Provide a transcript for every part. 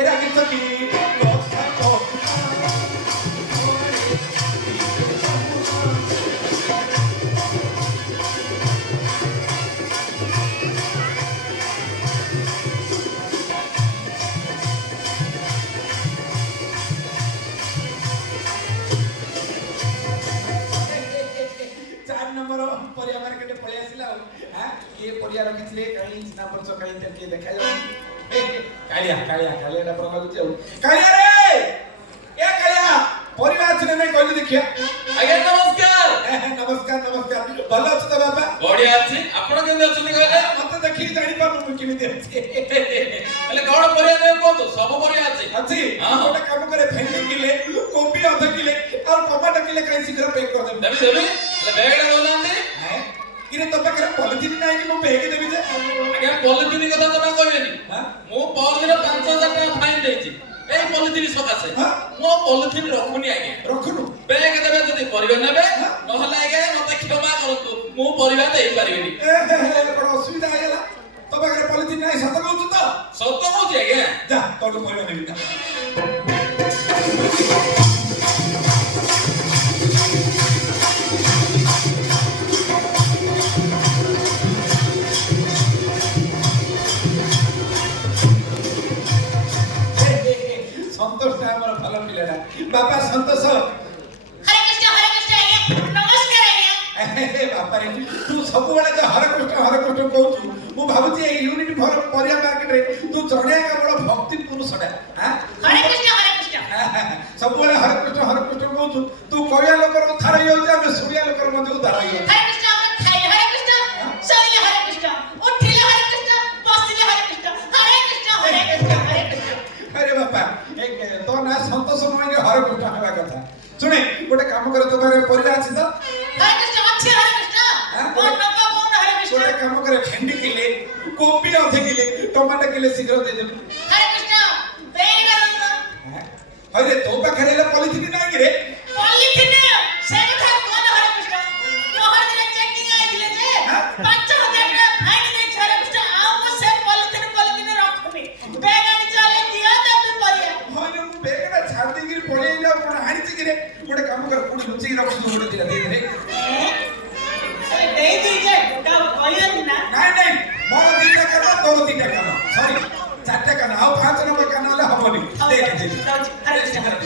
এরা কিন্তু কি কথা কথা परिया मार्केट पळी आसिला हां ये परिया रखितले काही चिना परच काही ते देखाय कालिया कालिया कालिया प्रभाव छै कालिया रे ए कालिया परिवा छिने नै कहली देखिया आज्ञा नमस्कार नमस्कार नमस्कार भलो छ त बाबा बढ़िया अछि आपण केन अछि कहले मते देखि जानि पानु मु किमिते अछि એટલે કોણ પરિયા દે કોતો सब परिया अछि अछि गोटे काम करे भेंडी किले कोबी आधा किले और टमाटर किले काई शीघ्र पैक कर दे देबी देबी એટલે બેગડે બોલનાંતી किरे तो पाखरे पॉलिथिन नाही कि मु बेगी देबी जे आज्ञा पॉलिथिन कथा तो ना कहबेनी मु पॉलिथिन 5000 टाका फाइन देछि ए पॉलिथिन सकासे मो पॉलिथिन रखुनी आज्ञा रखुनु बेग देबे जदी परिबे नेबे नहले आज्ञा मते क्षमा करंतु मु परिबा देई परिबेनी ए बड़ असुविधा आयला तो पाखरे पॉलिथिन नाही सत कहू तो सत कहू आज्ञा जा तोडू परिबा नेबी ना संतोष है हमारा फल मिलेगा बाबा संतोष हरे कृष्ण आज्ञा नमस्कार आज्ञा बापा रे तू सब बेले जो हरे कृष्ण कहू मु भाबुची ए यूनिट भर परिया मार्केट रे तू जणे का बड़ भक्ति पुरुष डा हां हरे कृष्ण सब बेले हरे कृष्ण कहू तू कहया लोकर थार हो जा हम सुनिया लोकर मध्ये उधार हो हरे कृष्ण अपन खाइले हरे कृष्ण सोइले हरे कृष्ण उठिले हरे कृष्ण बसिले हरे कृष्ण हरे कृष्ण अरे बापा एक तो ना संतोष मन हरे कृष्ण हवा कथा सुने गोटे काम करे तो मारे परिया अछि तो हरे कृष्ण अच्छे हरे कृष्ण कौन नंबर कौन हरे कृष्ण गोटे काम करे भेंडी किले कोबी आधे किले टमाटर किले शीघ्र दे दे हरे कृष्ण बेग करंतो अरे तो पाखरे ले पॉलिथिन नाही रे पॉलिथिन से कथा कौन हरे कृष्ण मोहर दिले चेकिंग आई दिले जे 5000 टाका फाइन दे हरे कृष्ण आउ से पॉलिथिन रखबी बेग आनी चले दिया तब परिया होय मु बेगडा छाड़ दे गिर पळे ले कोन हाणी छि रे गोटे काम कर पुडी लुचि रख दो गोटे दिला दे रे अरे दे दीजे ता कहन ना नाही मोर दिटा करना तोर दिटा करना सॉरी चारटा करना आ पांच नंबर करना ले हबनी दे दे हरे कृष्ण हरे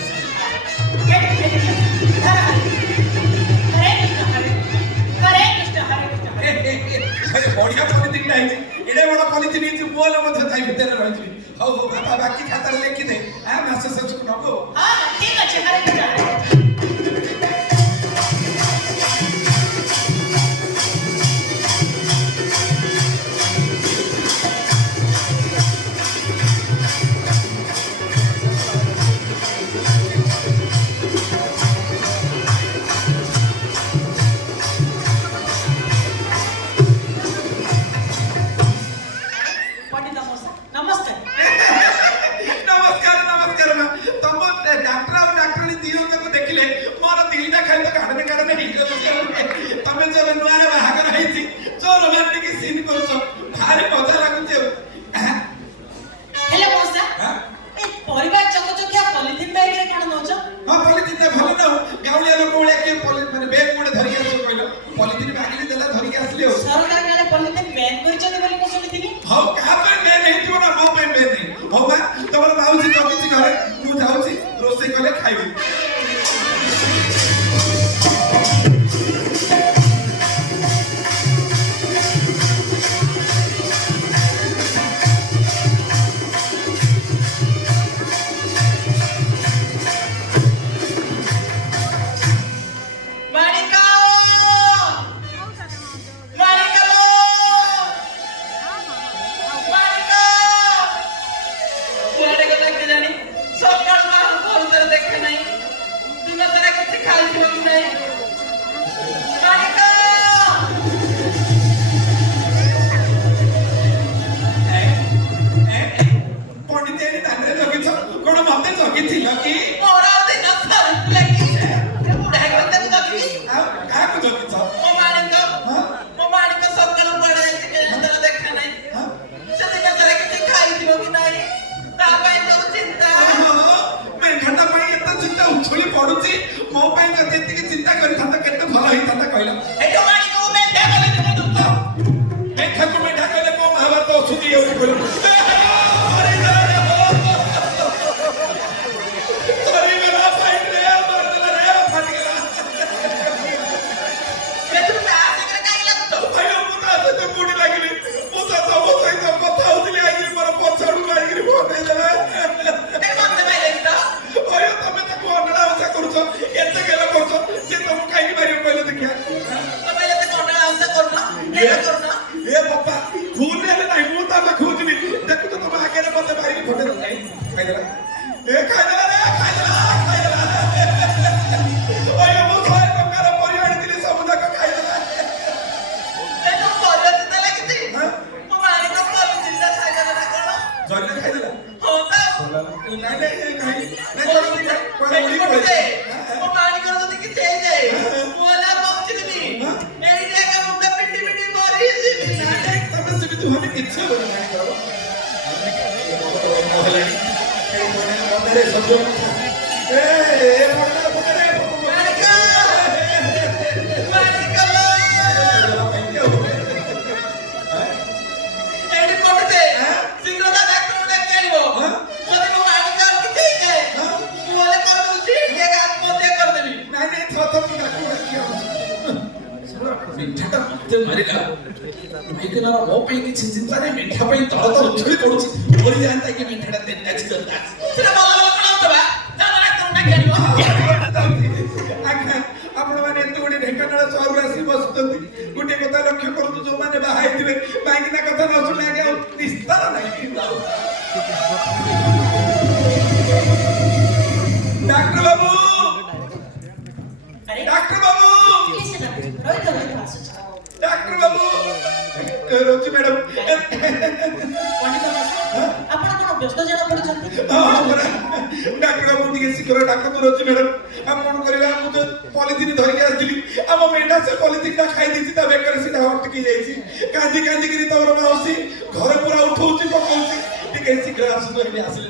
अरे बढ़िया पॉलिथिन नाही एडे बड़ा पॉलिथिन छि बोल मते जाई भीतर रहिछि हो बाबा बाकी खाता लेखि दे आ मासे सच को नको हां ठीक अछि हरे कृष्ण रोसे कले खाइबी ତା ପାଇଁ ତ ଯେତିକି ଚିନ୍ତା କରିଥାନ୍ତା କେତେ ଭଲ ହେଇଥାନ୍ତା କହିଲ। ଏଠୁ ମାଣିକକୁ ମେଣ୍ଢା କଲେ ତୁମ ଦୂତ। ମେଣ୍ଢାକୁ ମେଣ୍ଢା କହିଲେ କଣ ମହାଭାରତ ଅସୁଧି ହେଇଯାଉଛି କହିଲ। ଏଠୁ ତା ସାଙ୍ଗରେ କାହିଁ ଲାଗୁଛ? ଏ ମତେ ମାଇଲେନି ତ? ତମେ ଏତେ କଣ୍ଡାଳ ଆଉଁସା କରୁନ? ଏଇଟା କରୁନ? ଏଠୁ ପରିବା ଚିନ୍ତା ଲାଗିଛି। ମୋ ମାଣିକ ପଲିଥିନଟା ଖାଇଦେଲା ନା କଣ? ହଁ ବା। ଏଠି ପଠେଇଦେ। ମୋ ମାଣିକର ଯଦି କିଛି ହେଇଯାଏ, ମୁଁ ହେଲା ବଞ୍ଚିବିନି। ଏଇଠି ଏକା ମୁଣ୍ଡ ପିଟି ପିଟି ମରିଯିବି। ଏଇଠି ପଠେଇଦେ। ଶୀଘ୍ର ତା ଡାକ୍ତରକୁ ଡାକି ଆଣିବ। ଯଦି ମୋ ମାଣିକ ଆଉ କିଛି ହେଇଯାଏ, ମୁଁ ହେଲେ କଣ ଦଉଛି? ଏକା ଆତ୍ମହତ୍ୟା କରିଦେବି। ମିଠାଟା ମତେ ମାରିଲା ମାଇକିନାର ମୋ ପାଇଁ କିଛି ଚିନ୍ତା ନାହିଁ ମିଠା ପାଇଁ ତଳ ତଳ ଉଛଳି ପଡୁଛି ମରିଯାଆନ୍ତା କି ମିଠାଟା ତେନ୍ତା ଚିନ୍ତା ସେଟା ଭଲ ଭଲ କଣ ହଉଥିବା? ତା ଡାକ୍ତରକୁ ଡାକି ଆଣିବ। ଆପଣମାନେ ଏତେ ଗୋଟେ ଢେଙ୍କାନାଳ ସହରରୁ ଆସି ବସୁଛନ୍ତି ଗୋଟେ କଥା ଲକ୍ଷ୍ୟ କରନ୍ତୁ ଯୋଉମାନେ ବାହା ହେଇଥିବେ ମାଇକିନା କଥା ନ ଶୁଣିଲେ ଆଜ୍ଞା ଆଉ ନିସ୍ତାର ନାହିଁ ଡାକ୍ତର ବାବୁ ଡାକ୍ତର ବାବୁ ଡାକ୍ତର ବାବୁ ରୋଜି ମ୍ୟାଡାମ ଆପଣ କଣ ବ୍ୟସ୍ତ ଜଣା ପଡୁଛନ୍ତି? ଡାକ୍ତର ବାବୁ ଟିକେ ଶୀଘ୍ର ଡାକନ୍ତୁ ରୋଜି ମ୍ୟାଡାମ ଆଉ କଣ କରିବା ମୁଁ ତ ପଲିଥିନ ଧରିକି ଆସିଥିଲି ଆମ ମେଣ୍ଢା ସେ ପଲିଥିନଟା ଖାଇ ଦେଇଛି ତା ବେକରେ ସେଟା ଅଟକି ଯାଇଛି କାନ୍ଦି କାନ୍ଦିକିରି ତମର ମାଉସୀ ଘରେ ପୁରା ଉଠଉଛି ପକଉଛି ଟିକେ ଶୀଘ୍ର ଆସନ୍ତୁ ଏଠି ଆସିଲେ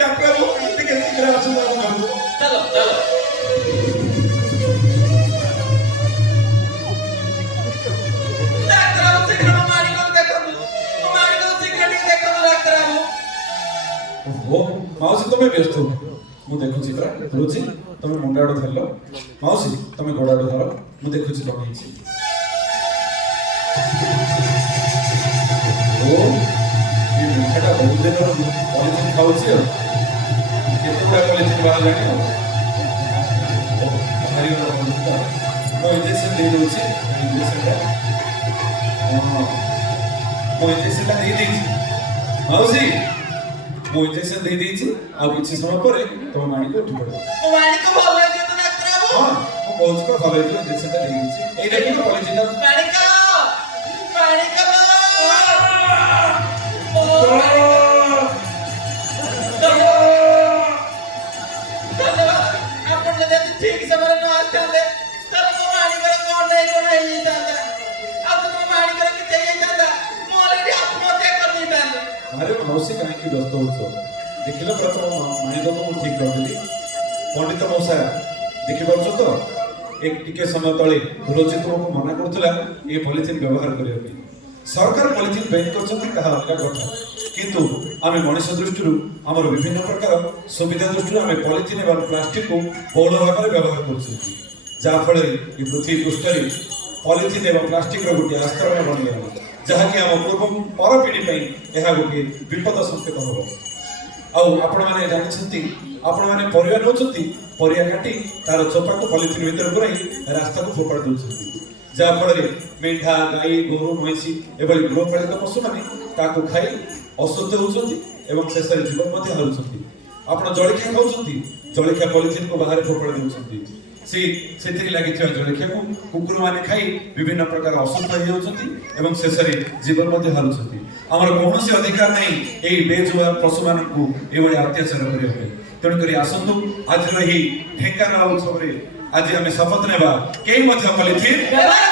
ଡାକ୍ତର ବାବୁ ଟିକେ ଶୀଘ୍ର ଆସନ୍ତୁ ଆମ ଘରକୁ ଚାଲ ଚାଲ ଡାକ୍ତର ବାବୁ ଶୀଘ୍ର ମୋ ମାଣିକକୁ ଦେଖନ୍ତୁ। ମୋ ମାଣିକକୁ ଶୀଘ୍ର ଟିକେ ଦେଖନ୍ତୁ ଡାକ୍ତର ବାବୁ। ଓହୋ ମାଉସୀ ତମେ ବ୍ୟସ୍ତ ମୁଁ ଦେଖୁଛି ପରା ରୋଜି ତମେ ମୁଣ୍ଡ ଆଡୁ ଧରିଲ ମାଉସୀ ତମେ ଗୋଡ ଆଡୁ ଧର ମୁଁ ଦେଖୁଛି କଣ ହେଇଛି ଓ ଏ ମିଠାଟା ବହୁତ ଦିନର ପଲିଥିନ ଖାଉଛି ଆଉ କେତେ ଗୁଡା ପଲିଥିନ ବାହାରିଲାଣି ଆଉ ବାହାରିଗଲା ପଲିଥିନଟା ମୁଁ ଇଞ୍ଜେକ୍ସନ ଦେଇଦେଉଛି ଇଞ୍ଜେକ୍ସନଟା ମୁଁ ଇଞ୍ଜେକ୍ସନଟା ଦେଇଦେଇଛି ମାଉସୀ ମୁଁ ଇଞ୍ଜେକ୍ସନ ଦେଇଦେଇଛି ଆଉ କିଛି ସମୟ ପରେ ତମ ମାଣିକ ଉଠି ପଡିବ ମୋ ମାଣିକ ଭଲ ହେଇଯିବ ତ ଡାକ୍ତର ବାବୁ? ହଁ ମୁଁ କହୁଛି ପା ଭଲ ହେଇଯିବ ଇଞ୍ଜେକ୍ସନଟା ଦେଇଦେଇଛି ଏଇ ଦେଖିବ ପଲିଥିନଟା ମାଣିକ! ମାଣିକ ବାବୁ! ଧନ୍ୟବାଦ। ଆପଣ ଯଦି ଆଜି ଠିକ ସମୟରେ ନ ଆସିଥାନ୍ତେ ତାହେଲେ ମୋ ମାଣିକର କଣ ନାହିଁ କଣ ହେଇଯାଇଥାନ୍ତା। ଆଉ ଯଦି ମୋ ମାଣିକର କିଛି ହେଇଯାଇଥାନ୍ତା ମୁଁ ଅଲରେଡି ଆତ୍ମହତ୍ୟା କରିଦେଇଥାନ୍ତି। ଆରେ ମାଉସୀ କାହିଁକି ବ୍ୟସ୍ତ ହଉଛ ଦେଖିଲ ପରା ତମ ମାଣିକକୁ ମୁଁ ଠିକ କରିଦେଲି ପଣ୍ଡିତ ମଉସା ଦେଖିପାରୁଛ ତ ଟିକେ ସମୟ ତଳେ ରୋଜି ତୁମକୁ ମନା କରୁଥିଲା ଏ ପଲିଥିନ ବ୍ୟବହାର କରିବା ପାଇଁ ସରକାର ପଲିଥିନ ବ୍ୟାନ୍ କରିଛନ୍ତି ତାହା ଅଲଗା କଥା କିନ୍ତୁ ଆମେ ମଣିଷ ଦୃଷ୍ଟିରୁ ଆମର ବିଭିନ୍ନ ପ୍ରକାର ସୁବିଧା ଦୃଷ୍ଟିରୁ ଆମେ ପଲିଥିନ ଏବଂ ପ୍ଲାଷ୍ଟିକକୁ ବହୁଳ ଭାବରେ ବ୍ୟବହାର କରୁଛନ୍ତି ଯାହାଫଳରେ ଏ ପୃଥିବୀ ପୃଷ୍ଠରେ ପଲିଥିନ ଏବଂ ପ୍ଲାଷ୍ଟିକର ଗୋଟିଏ ଆସ୍ତରଣ ବନିଗଲା ଯାହାକି ଆମ ପୂର୍ବ ପରପିଢ଼ି ପାଇଁ ଏହା ଗୋଟିଏ ବିପଦ ସଂକେତ ହେବ ଆଉ ଆପଣମାନେ ଜାଣିଛନ୍ତି ଆପଣମାନେ ପରିବା ନେଉଛନ୍ତି ପରିବା କାଟି ତାର ଚୋପାକୁ ପଲିଥିନ ଭିତରେ ପୁରାଇ ରାସ୍ତାକୁ ଫୋପାଡ଼ି ଦେଉଛନ୍ତି ଯାହାଫଳରେ ମେଣ୍ଢା ଗାଈ ଗୋରୁ ମଇଁଷି ଏଭଳି ଗୃହପାଳିତ ପଶୁମାନେ ତାକୁ ଖାଇ ଅସୁସ୍ଥ ହେଉଛନ୍ତି ଏବଂ ଶେଷରେ ଜୀବନ ମଧ୍ୟ ହାରୁଛନ୍ତି ଆପଣ ଜଳଖିଆ ଖାଉଛନ୍ତି ଜଳଖିଆ ପଲିଥିନକୁ ବାହାରେ ଫୋପାଡ଼ି ଦେଉଛନ୍ତି ସେଥିରେ ଲାଗିଥିବା ଜଳଖିଆକୁ କୁକୁରମାନେ ଖାଇ ବିଭିନ୍ନ ପ୍ରକାର ଅସୁସ୍ଥ ହେଇଯାଉଛନ୍ତି ଏବଂ ଶେଷରେ ଜୀବନ ମଧ୍ୟ ହାରୁଛନ୍ତି ଆମର କୌଣସି ଅଧିକାର ନାହିଁ ଏହି ବେଜୁବାନ ପଶୁମାନଙ୍କୁ ଏଭଳି ଅତ୍ୟାଚାର କରିବା ପାଇଁ ତେଣୁକରି ଆସନ୍ତୁ ଆଜିର ଏହି ଢେଙ୍କାନାଳ ଉତ୍ସବରେ ଆଜି ଆମେ ଶପଥ ନେବା କେହି ମଧ୍ୟ ପଲିଥିନ ବ୍ୟବହାର